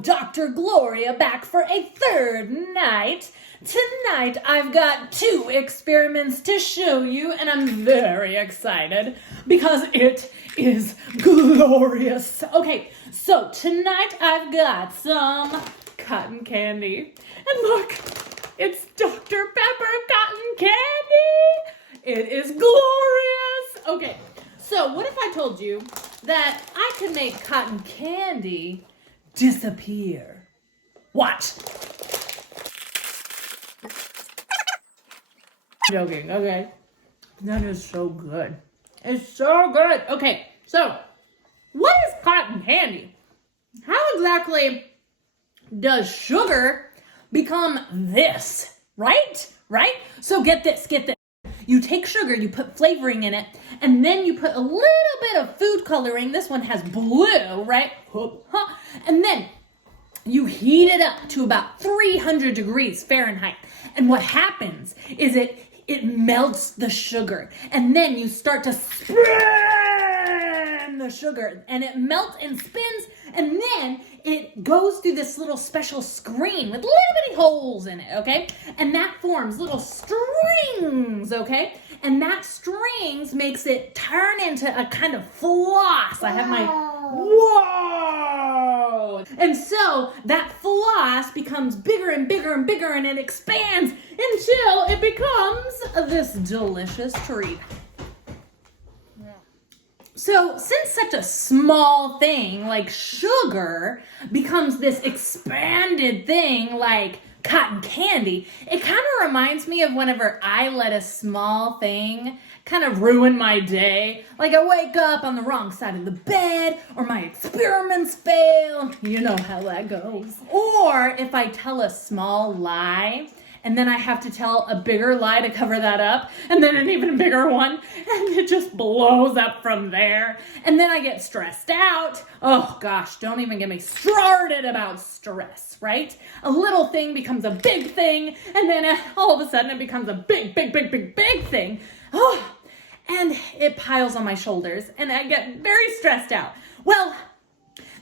Dr. Gloria back for a third night. Tonight I've got 2 experiments to show you, and I'm very excited because it is glorious. Okay, so tonight I've got some cotton candy. And look, it's Dr. Pepper cotton candy. It is glorious. Okay, so what if I told you that I could make cotton candy disappear? Watch. Joking, okay. That is so good. It's so good. Okay, so what is cotton candy? How exactly does sugar become this? Right? So get this. You take sugar, you put flavoring in it, and then you put a little bit of food coloring. This one has blue, right? And then you heat it up to about 300 degrees Fahrenheit. And what happens is it melts the sugar. And then you start to spin the sugar. And it melts and spins. And then it goes through this little special screen with little bitty holes in it, okay? And that forms little strings, okay? And that strings makes it turn into a kind of floss. I have my, whoa! And so that floss becomes bigger and bigger and bigger, and it expands until it becomes this delicious treat. So since such a small thing like sugar becomes this expanded thing like cotton candy, it kind of reminds me of whenever I let a small thing kind of ruin my day. Like I wake up on the wrong side of the bed, or my experiments fail. You know how that goes. Or if I tell a small lie, and then I have to tell a bigger lie to cover that up, and then an even bigger one, and it just blows up from there. And then I get stressed out. Oh gosh, don't even get me started about stress, right? A little thing becomes a big thing, and then all of a sudden it becomes a big thing. Oh, and it piles on my shoulders, and I get very stressed out. Well,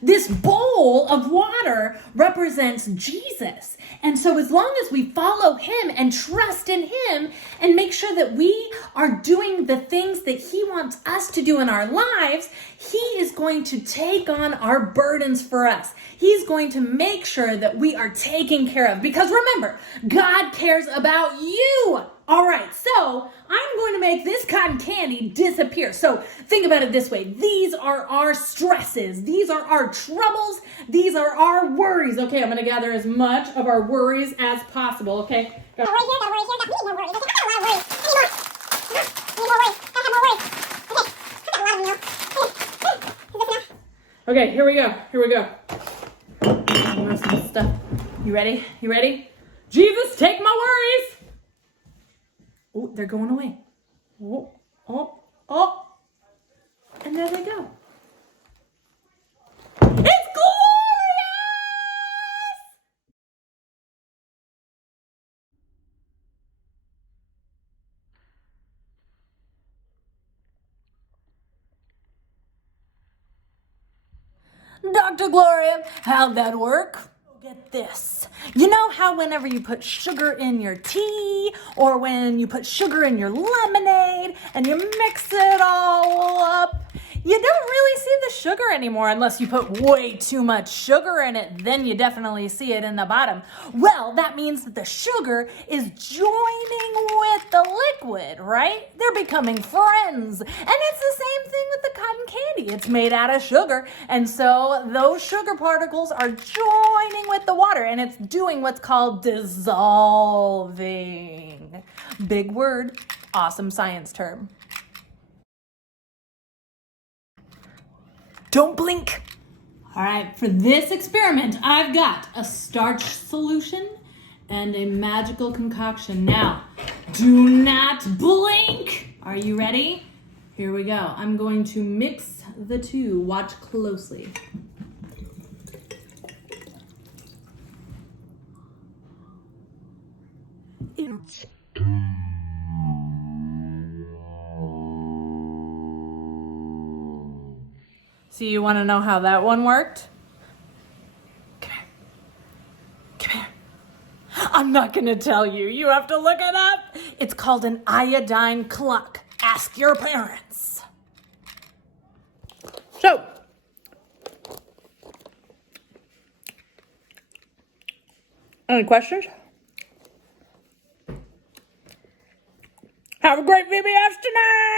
this bowl of water represents Jesus. And so as long as we follow him and trust in him and make sure that we are doing the things that he wants us to do in our lives, he is going to take on our burdens for us. He's going to make sure that we are taken care of. Because remember, God cares about you. All right, so I'm going to make this cotton candy disappear. So think about it this way. These are our stresses. These are our troubles. These are our worries. Okay, I'm going to gather as much of our worries as possible, okay? Okay, here we go. Some stuff. You ready? Jesus, take my worries. Oh, they're going away. Oh. And there they go. It's glorious! Dr. Gloria, how'd that work? Get this. You know how whenever you put sugar in your tea, or when you put sugar in your lemonade and you mix it all up, you don't really see the sugar anymore unless you put way too much sugar in it. Then you definitely see it in the bottom. Well, that means that the sugar is joining with the liquid, right? They're becoming friends. And it's the same thing with the cotton candy. It's made out of sugar. And so those sugar particles are joining with the water, and it's doing what's called dissolving. Big word, awesome science term. Don't blink. All right, for this experiment, I've got a starch solution and a magical concoction. Now, do not blink. Are you ready? Here we go. I'm going to mix the two. Watch closely. So you want to know how that one worked? Okay. I'm not going to tell you. You have to look it up. It's called an iodine clock. Ask your parents. So, any questions? Have a great VBS tonight!